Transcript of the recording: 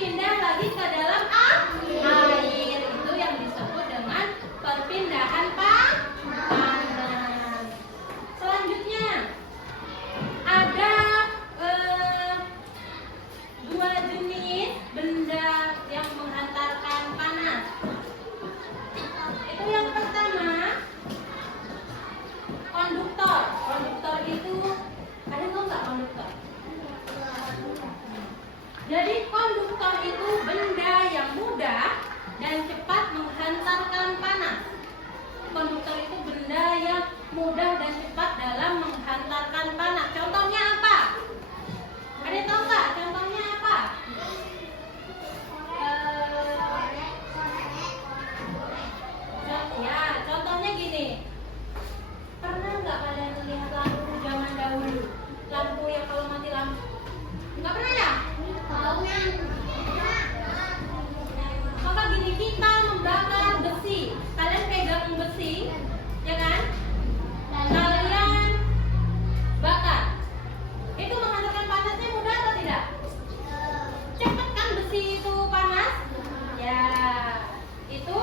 pindah lagi ke dalam air. Itu yang disebut dengan perpindahan panas. Selanjutnya ada dua jenis benda yang menghantarkan panas. Itu yang pertama konduktor. Konduktor itu ada tahu nggak konduktor? Jadi konduktor itu benda yang mudah dan cepat menghantarkan panas. Konduktor itu benda yang mudah dan cepat dalam menghantarkan panas. Contohnya apa? Ada yang tahu nggak? Contohnya apa? Ya, contohnya gini. Pernah nggak kalian lihat lampu zaman dahulu? Lampu yang kalau mati lampu? Nggak pernah ya? Maka gini, kita membakar besi. Kalian pegang besi, ya kan? Kalian bakar. Itu menghantarkan panasnya mudah atau tidak? Cepat kan besi itu panas? Ya, itu